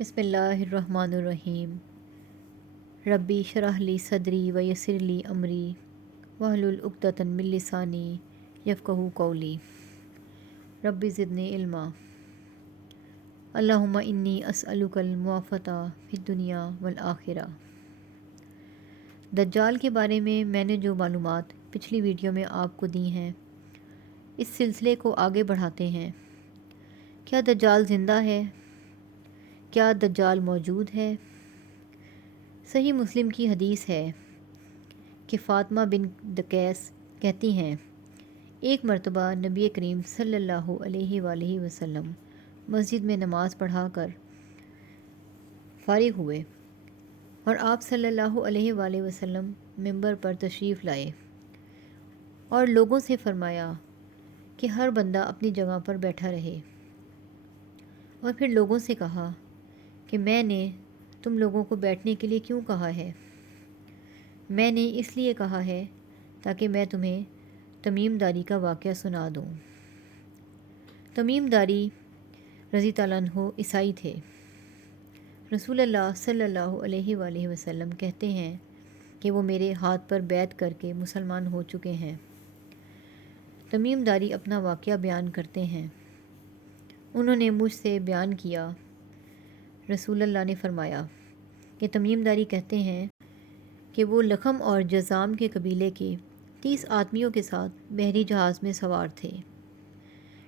بسم اللہ الرحمن الرحیم۔ ربی شرح لی صدری ویسر لی امری واحلل عقدۃ من لسانی یفقہوا قولی۔ ربی زدنی علما۔ اللہم انی اسألک المعافاۃ فی الدنیا والآخرہ۔ دجال کے بارے میں نے جو معلومات پچھلی ویڈیو میں آپ کو دی ہیں، اس سلسلے کو آگے بڑھاتے ہیں۔ کیا دجال زندہ ہے؟ کیا دجال موجود ہے؟ صحیح مسلم کی حدیث ہے کہ فاطمہ بن قیس کہتی ہیں، ایک مرتبہ نبی کریم صلی اللہ علیہ وآلہ وسلم مسجد میں نماز پڑھا کر فارغ ہوئے اور آپ صلی اللہ علیہ وآلہ وسلم منبر پر تشریف لائے اور لوگوں سے فرمایا کہ ہر بندہ اپنی جگہ پر بیٹھا رہے، اور پھر لوگوں سے کہا کہ میں نے تم لوگوں کو بیٹھنے کے لیے کیوں کہا ہے؟ میں نے اس لیے کہا ہے تاکہ میں تمہیں تمیم داری کا واقعہ سنا دوں۔ تمیم داری رضی اللہ عنہ عیسائی تھے۔ رسول اللہ صلی اللہ علیہ وآلہ وسلم کہتے ہیں کہ وہ میرے ہاتھ پر بیعت کر کے مسلمان ہو چکے ہیں۔ تمیم داری اپنا واقعہ بیان کرتے ہیں، انہوں نے مجھ سے بیان کیا، رسول اللہ نے فرمایا کہ تمیم داری کہتے ہیں کہ وہ لخم اور جذام کے قبیلے کے 30 آدمیوں کے ساتھ بحری جہاز میں سوار تھے۔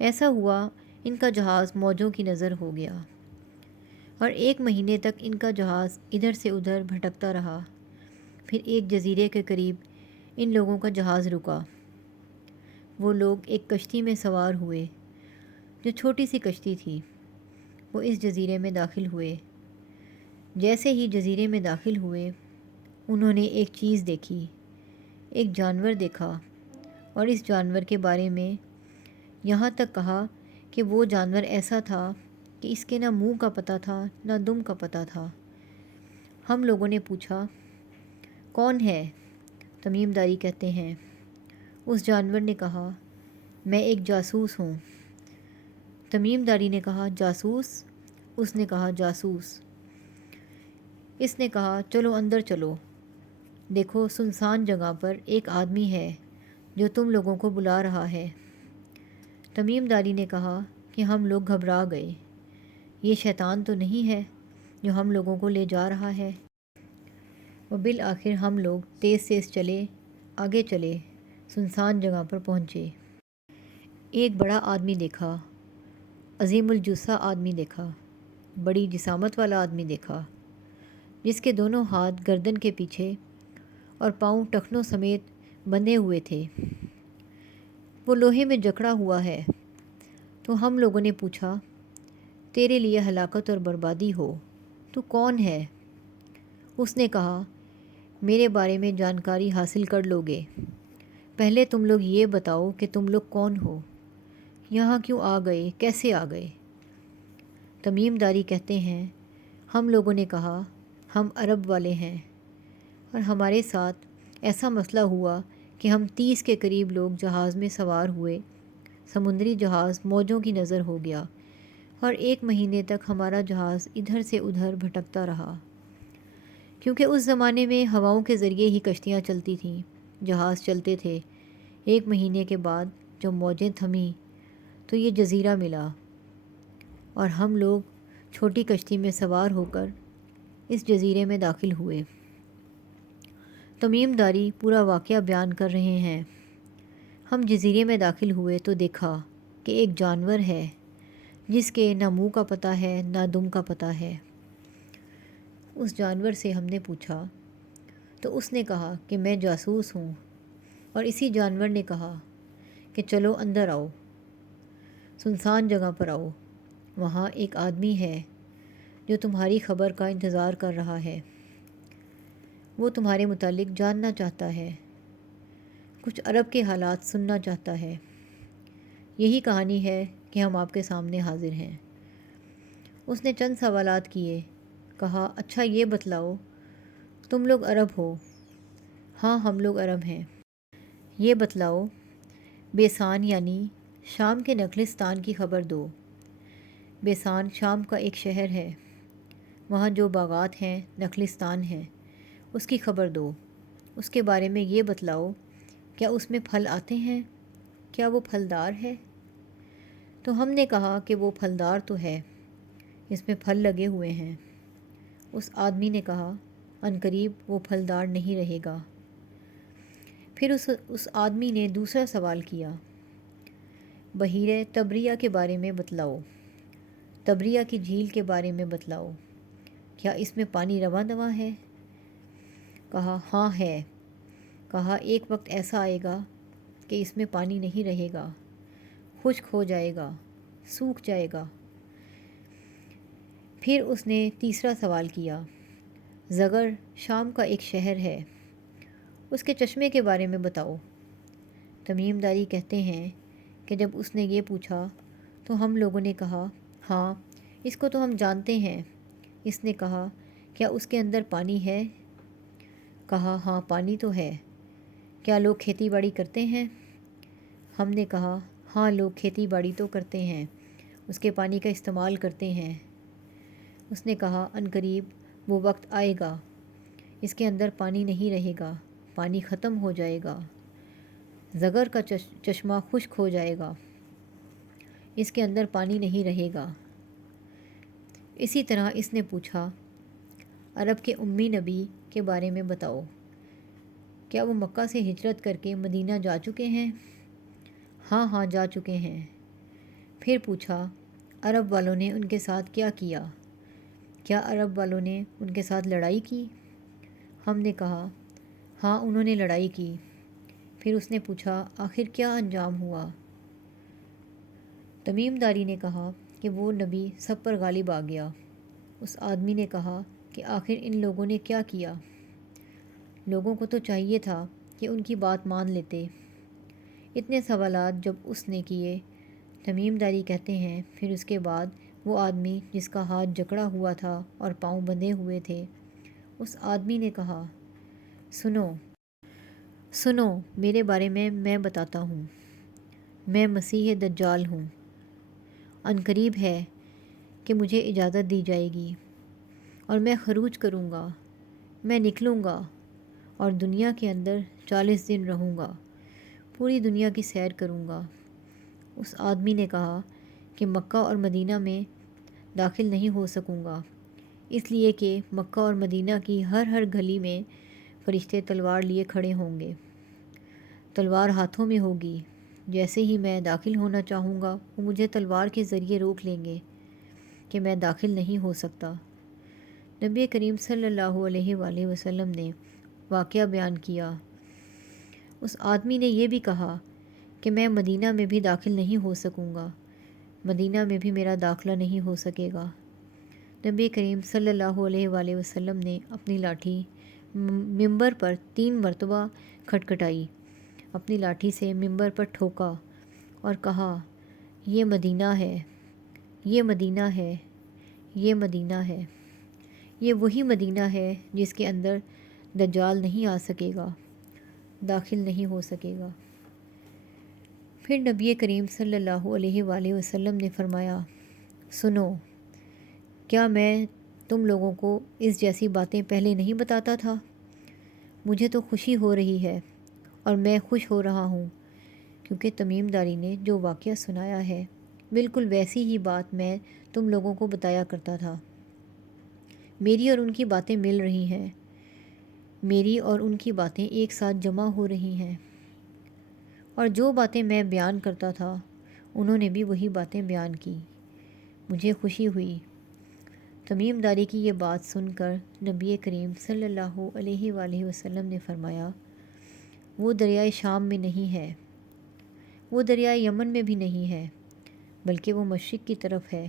ایسا ہوا ان کا جہاز موجوں کی نظر ہو گیا اور 1 مہینے تک ان کا جہاز ادھر سے ادھر بھٹکتا رہا۔ پھر ایک جزیرے کے قریب ان لوگوں کا جہاز رکا۔ وہ لوگ ایک کشتی میں سوار ہوئے جو چھوٹی سی کشتی تھی۔ وہ اس جزیرے میں داخل ہوئے۔ جیسے ہی جزیرے میں داخل ہوئے، انہوں نے ایک چیز دیکھی، ایک جانور دیکھا، اور اس جانور کے بارے میں یہاں تک کہا کہ وہ جانور ایسا تھا کہ اس کے نہ منہ کا پتہ تھا نہ دم کا پتہ تھا۔ ہم لوگوں نے پوچھا، کون ہے؟ تمیم داری کہتے ہیں، اس جانور نے کہا، میں ایک جاسوس ہوں۔ تمیم داری نے کہا، جاسوس؟ اس نے کہا، جاسوس۔ اس نے کہا، چلو اندر چلو، دیکھو سنسان جگہ پر ایک آدمی ہے جو تم لوگوں کو بلا رہا ہے۔ تمیم داری نے کہا کہ ہم لوگ گھبرا گئے، یہ شیطان تو نہیں ہے جو ہم لوگوں کو لے جا رہا ہے؟ و بالآخر ہم لوگ تیز تیز چلے، آگے چلے، سنسان جگہ پر پہنچے۔ ایک بڑا آدمی دیکھا، عظیم الجثہ آدمی دیکھا، بڑی جسامت والا آدمی دیکھا، جس کے دونوں ہاتھ گردن کے پیچھے اور پاؤں ٹخنوں سمیت بندھے ہوئے تھے۔ وہ لوہے میں جکڑا ہوا ہے۔ تو ہم لوگوں نے پوچھا، تیرے لیے ہلاکت اور بربادی ہو، تو کون ہے؟ اس نے کہا، میرے بارے میں جانکاری حاصل کر لوگے، پہلے تم لوگ یہ بتاؤ کہ تم لوگ کون ہو، یہاں کیوں آ گئے، کیسے آ گئے؟ تمیم داری کہتے ہیں، ہم لوگوں نے کہا، ہم عرب والے ہیں اور ہمارے ساتھ ایسا مسئلہ ہوا کہ ہم 30 کے قریب لوگ جہاز میں سوار ہوئے۔ سمندری جہاز موجوں کی نظر ہو گیا اور 1 مہینے تک ہمارا جہاز ادھر سے ادھر بھٹکتا رہا، کیونکہ اس زمانے میں ہواؤں کے ذریعے ہی کشتیاں چلتی تھیں، جہاز چلتے تھے۔ 1 مہینے کے بعد جب موجیں تھمیں تو یہ جزیرہ ملا اور ہم لوگ چھوٹی کشتی میں سوار ہو کر اس جزیرے میں داخل ہوئے۔ تمیم داری پورا واقعہ بیان کر رہے ہیں، ہم جزیرے میں داخل ہوئے تو دیکھا کہ ایک جانور ہے جس کے نہ منہ کا پتہ ہے نہ دم کا پتہ ہے۔ اس جانور سے ہم نے پوچھا تو اس نے کہا کہ میں جاسوس ہوں، اور اسی جانور نے کہا کہ چلو اندر آؤ، سنسان جگہ پر آؤ، وہاں ایک آدمی ہے جو تمہاری خبر کا انتظار کر رہا ہے، وہ تمہارے متعلق جاننا چاہتا ہے، کچھ عرب کے حالات سننا چاہتا ہے۔ یہی کہانی ہے کہ ہم آپ کے سامنے حاضر ہیں۔ اس نے چند سوالات کیے، کہا، اچھا یہ بتلاؤ تم لوگ عرب ہو؟ ہاں ہم لوگ عرب ہیں۔ یہ بتلاؤ بیسان یعنی شام کے نخلستان کی خبر دو۔ بیسان شام کا ایک شہر ہے۔ وہاں جو باغات ہیں، نخلستان ہیں، اس کی خبر دو، اس کے بارے میں یہ بتلاؤ، کیا اس میں پھل آتے ہیں؟ کیا وہ پھلدار ہے؟ تو ہم نے کہا کہ وہ پھلدار تو ہے، اس میں پھل لگے ہوئے ہیں۔ اس آدمی نے کہا، عنقریب وہ پھلدار نہیں رہے گا۔ پھر اس آدمی نے دوسرا سوال کیا، بحیرہ طبریہ کے بارے میں بتلاؤ، طبریہ کی جھیل کے بارے میں بتلاؤ، کیا اس میں پانی رواں دواں ہے؟ کہا ہاں ہے۔ کہا ایک وقت ایسا آئے گا کہ اس میں پانی نہیں رہے گا، خشک ہو جائے گا، سوکھ جائے گا۔ پھر اس نے تیسرا سوال کیا، زغر شام کا ایک شہر ہے، اس کے چشمے کے بارے میں بتاؤ۔ تمیم داری کہتے ہیں کہ جب اس نے یہ پوچھا تو ہم لوگوں نے کہا، ہاں اس کو تو ہم جانتے ہیں۔ اس نے کہا، کیا اس کے اندر پانی ہے؟ کہا ہاں پانی تو ہے۔ کیا لوگ کھیتی باڑی کرتے ہیں؟ ہم نے کہا ہاں لوگ کھیتی باڑی تو کرتے ہیں، اس کے پانی کا استعمال کرتے ہیں۔ اس نے کہا عنقریب وہ وقت آئے گا، اس کے اندر پانی نہیں رہے گا، پانی ختم ہو جائے گا، زغر کا چشمہ خشک ہو جائے گا، اس کے اندر پانی نہیں رہے گا۔ اسی طرح اس نے پوچھا، عرب کے امی نبی کے بارے میں بتاؤ، کیا وہ مکہ سے ہجرت کر کے مدینہ جا چکے ہیں؟ ہاں ہاں جا چکے ہیں۔ پھر پوچھا، عرب والوں نے ان کے ساتھ کیا کیا؟ کیا عرب والوں نے ان کے ساتھ لڑائی کی؟ ہم نے کہا ہاں انہوں نے لڑائی کی۔ پھر اس نے پوچھا، آخر کیا انجام ہوا؟ تمیم داری نے کہا کہ وہ نبی سب پر غالب آ گیا۔ اس آدمی نے کہا کہ آخر ان لوگوں نے کیا کیا؟ لوگوں کو تو چاہیے تھا کہ ان کی بات مان لیتے۔ اتنے سوالات جب اس نے کیے، تمیم داری کہتے ہیں پھر اس کے بعد وہ آدمی جس کا ہاتھ جکڑا ہوا تھا اور پاؤں بندھے ہوئے تھے، اس آدمی نے کہا، سنو سنو میرے بارے میں بتاتا ہوں، میں مسیح دجال ہوں۔ عنقریب ہے کہ مجھے اجازت دی جائے گی اور میں خروج کروں گا، میں نکلوں گا اور دنیا کے اندر 40 دن رہوں گا، پوری دنیا کی سیر کروں گا۔ اس آدمی نے کہا کہ مکہ اور مدینہ میں داخل نہیں ہو سکوں گا، اس لیے کہ مکہ اور مدینہ کی ہر گلی میں فرشتے تلوار لیے کھڑے ہوں گے، تلوار ہاتھوں میں ہوگی۔ جیسے ہی میں داخل ہونا چاہوں گا وہ مجھے تلوار کے ذریعے روک لیں گے کہ میں داخل نہیں ہو سکتا۔ نبی کریم صلی اللہ علیہ وآلہ وسلم نے واقعہ بیان کیا۔ اس آدمی نے یہ بھی کہا کہ میں مدینہ میں بھی داخل نہیں ہو سکوں گا، مدینہ میں بھی میرا داخلہ نہیں ہو سکے گا۔ نبی کریم صلی اللہ علیہ وآلہ وسلم نے اپنی لاٹھی ممبر پر 3 مرتبہ کھٹکھٹائی، اپنی لاٹھی سے ممبر پر ٹھوکا اور کہا، یہ مدینہ ہے، یہ مدینہ ہے، یہ مدینہ ہے، یہ وہی مدینہ ہے جس کے اندر دجال نہیں آ سکے گا، داخل نہیں ہو سکے گا۔ پھر نبی کریم صلی اللہ علیہ وآلہ وسلم نے فرمایا، سنو، کیا میں تم لوگوں کو اس جیسی باتیں پہلے نہیں بتاتا تھا؟ مجھے تو خوشی ہو رہی ہے اور میں خوش ہو رہا ہوں، کیونکہ تمیم داری نے جو واقعہ سنایا ہے بالکل ویسی ہی بات میں تم لوگوں کو بتایا کرتا تھا۔ میری اور ان کی باتیں مل رہی ہیں، میری اور ان کی باتیں ایک ساتھ جمع ہو رہی ہیں، اور جو باتیں میں بیان کرتا تھا انہوں نے بھی وہی باتیں بیان کی، مجھے خوشی ہوئی۔ تمیم داری کی یہ بات سن کر نبی کریم صلی اللہ علیہ وآلہ وسلم نے فرمایا، وہ دریائے شام میں نہیں ہے، وہ دریائے یمن میں بھی نہیں ہے، بلکہ وہ مشرق کی طرف ہے۔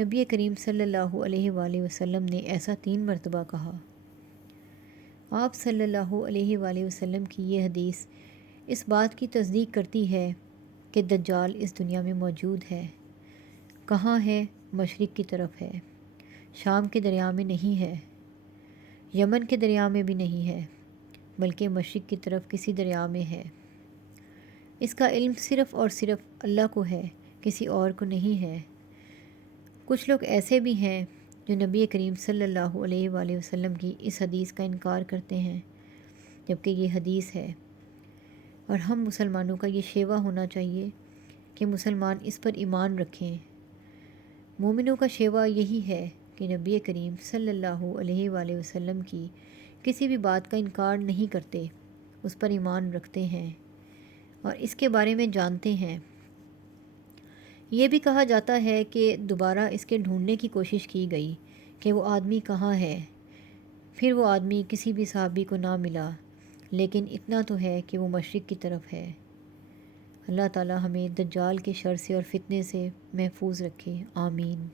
نبی کریم صلی اللہ علیہ وآلہ وسلم نے ایسا 3 مرتبہ کہا۔ آپ صلی اللہ علیہ وآلہ وسلم کی یہ حدیث اس بات کی تصدیق کرتی ہے کہ دجال اس دنیا میں موجود ہے۔ کہاں ہے؟ مشرق کی طرف ہے، شام کے دریا میں نہیں ہے، یمن کے دریا میں بھی نہیں ہے، بلکہ مشرق کی طرف کسی دریا میں ہے۔ اس کا علم صرف اور صرف اللہ کو ہے، کسی اور کو نہیں ہے۔ کچھ لوگ ایسے بھی ہیں جو نبی کریم صلی اللہ علیہ وآلہ وسلم کی اس حدیث کا انکار کرتے ہیں، جبکہ یہ حدیث ہے۔ اور ہم مسلمانوں کا یہ شیوا ہونا چاہیے کہ مسلمان اس پر ایمان رکھیں۔ مومنوں کا شیوا یہی ہے کہ نبی کریم صلی اللہ علیہ وآلہ وسلم کی کسی بھی بات کا انکار نہیں کرتے، اس پر ایمان رکھتے ہیں اور اس کے بارے میں جانتے ہیں۔ یہ بھی کہا جاتا ہے کہ دوبارہ اس کے ڈھونڈنے کی کوشش کی گئی کہ وہ آدمی کہاں ہے، پھر وہ آدمی کسی بھی صحابی کو نہ ملا، لیکن اتنا تو ہے کہ وہ مشرق کی طرف ہے۔ اللہ تعالی ہمیں دجال کے شر سے اور فتنے سے محفوظ رکھے، آمین۔